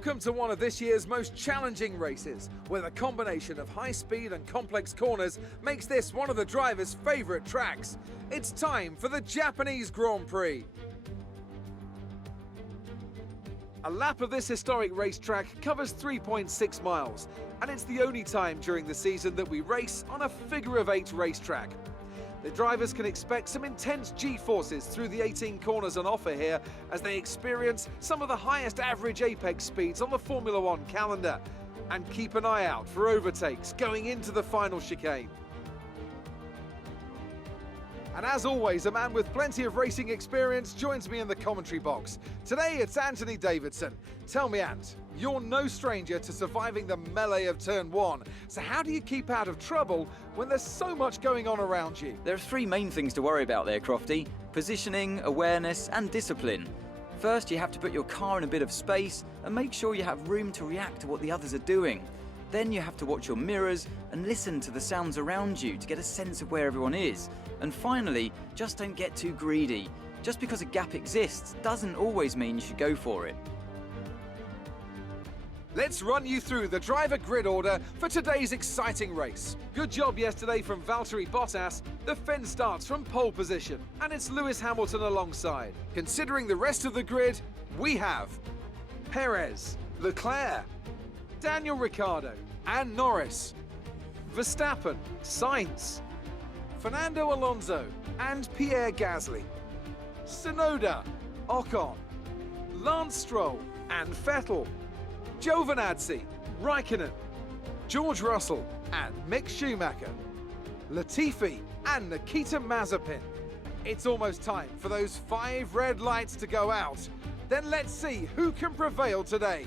Welcome to one of this year's most challenging races, where the combination of high speed and complex corners makes this one of the drivers' favourite tracks. It's time for the Japanese Grand Prix. A lap of this historic racetrack covers 3.6 miles, and it's the only time during the season that we race on a figure-of-8 racetrack. The drivers can expect some intense G-forces through the 18 corners on offer here as they experience some of the highest average apex speeds on the Formula One calendar. And keep an eye out for overtakes going into the final chicane. And as always, a man with plenty of racing experience joins me in the commentary box. Today it's Anthony Davidson. Tell me, Ant, you're no stranger to surviving the melee of turn one. So how do you keep out of trouble when there's so much going on around you? There are three main things to worry about there, Crofty: positioning, awareness and discipline. First, you have to put your car in a bit of space and make sure you have room to react to what the others are doing. Then you have to watch your mirrors and listen to the sounds around you to get a sense of where everyone is. And finally, just don't get too greedy. Just because a gap exists doesn't always mean you should go for it. Let's run you through the driver grid order for today's exciting race. Good job yesterday from Valtteri Bottas. The Fenn starts from pole position, and it's Lewis Hamilton alongside. Considering the rest of the grid, we have Perez, Leclerc, Daniel Ricciardo and Norris, Verstappen, Sainz, Fernando Alonso and Pierre Gasly, Tsunoda, Ocon, Lance Stroll and Vettel, Giovinazzi, Raikkonen, George Russell and Mick Schumacher, Latifi and Nikita Mazepin. It's almost time for those 5 red lights to go out. Then let's see who can prevail today.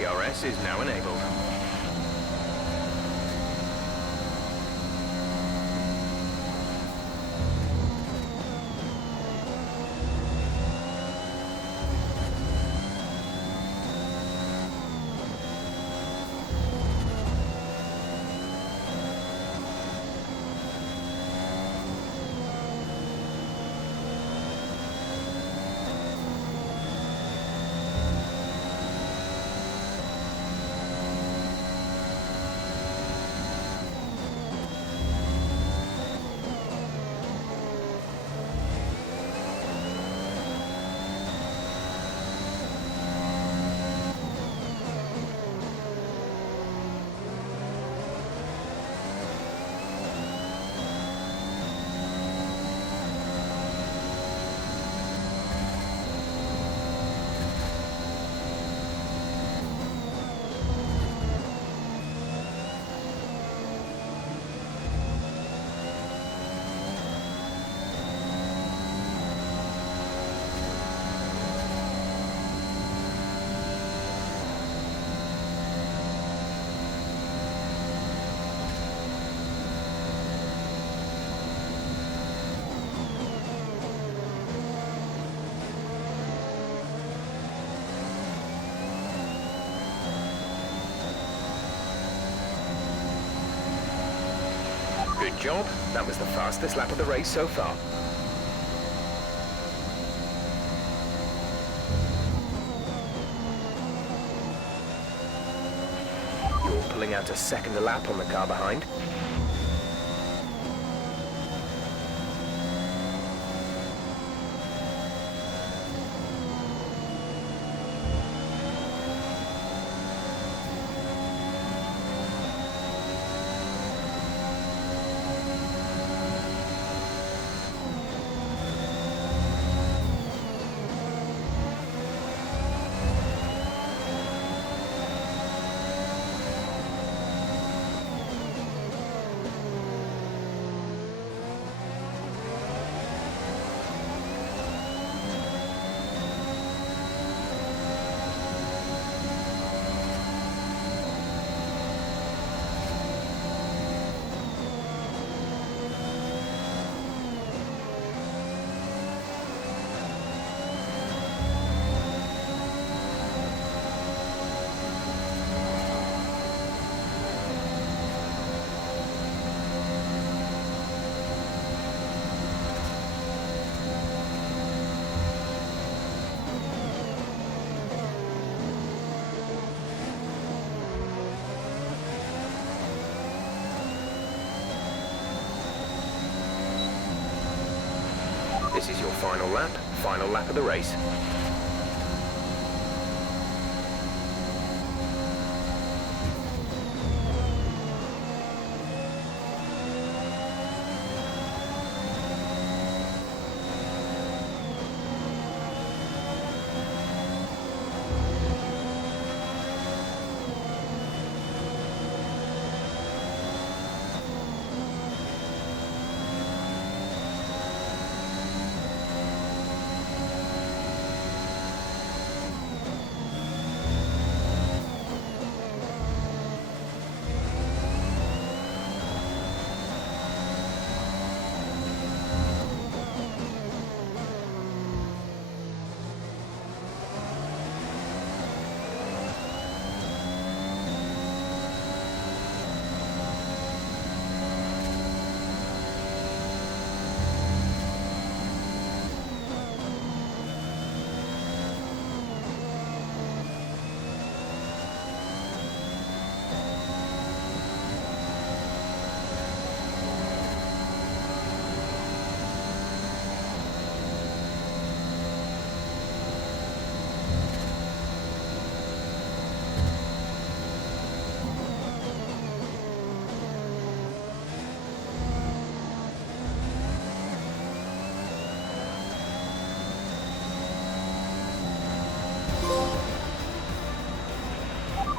DRS is now enabled. Good job. That was the fastest lap of the race so far. You're pulling out a second lap on the car behind. This is your final lap of the race.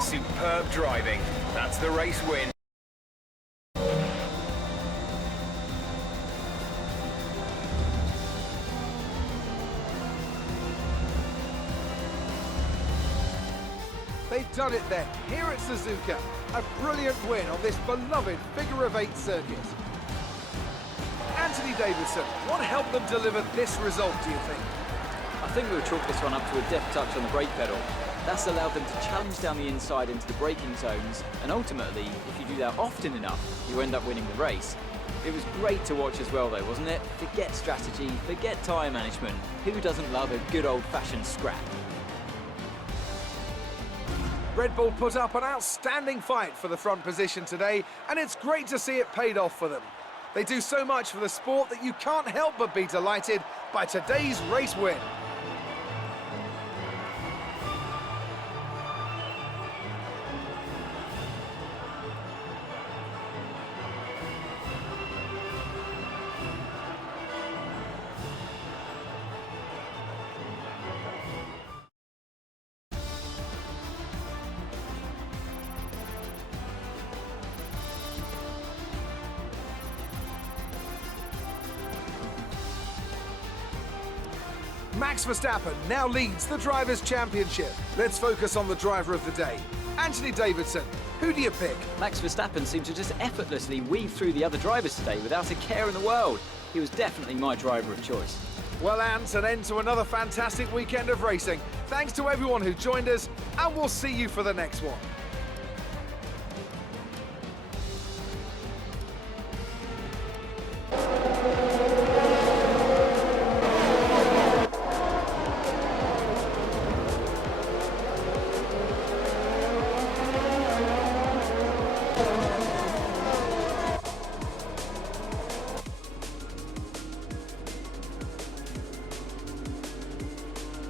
Superb driving. That's the race win. they've done it then, here at Suzuka. A brilliant win on this beloved figure-of-8 circuit. Anthony Davidson, what helped them deliver this result, do you think? I think we'll chalk this one up to a deft touch on the brake pedal. That's allowed them to challenge down the inside into the braking zones, and ultimately, if you do that often enough, you end up winning the race. It was great to watch as well though, wasn't it? Forget strategy, forget tyre management. Who doesn't love a good old-fashioned scrap? Red Bull put up an outstanding fight for the front position today, and it's great to see it paid off for them. They do so much for the sport that you can't help but be delighted by today's race win. Max Verstappen now leads the Drivers' Championship. Let's focus on the driver of the day. Anthony Davidson, who do you pick? Max Verstappen seemed to just effortlessly weave through the other drivers today without a care in the world. He was definitely my driver of choice. Well, Ant, an end to another fantastic weekend of racing. Thanks to everyone who joined us, and we'll see you for the next one.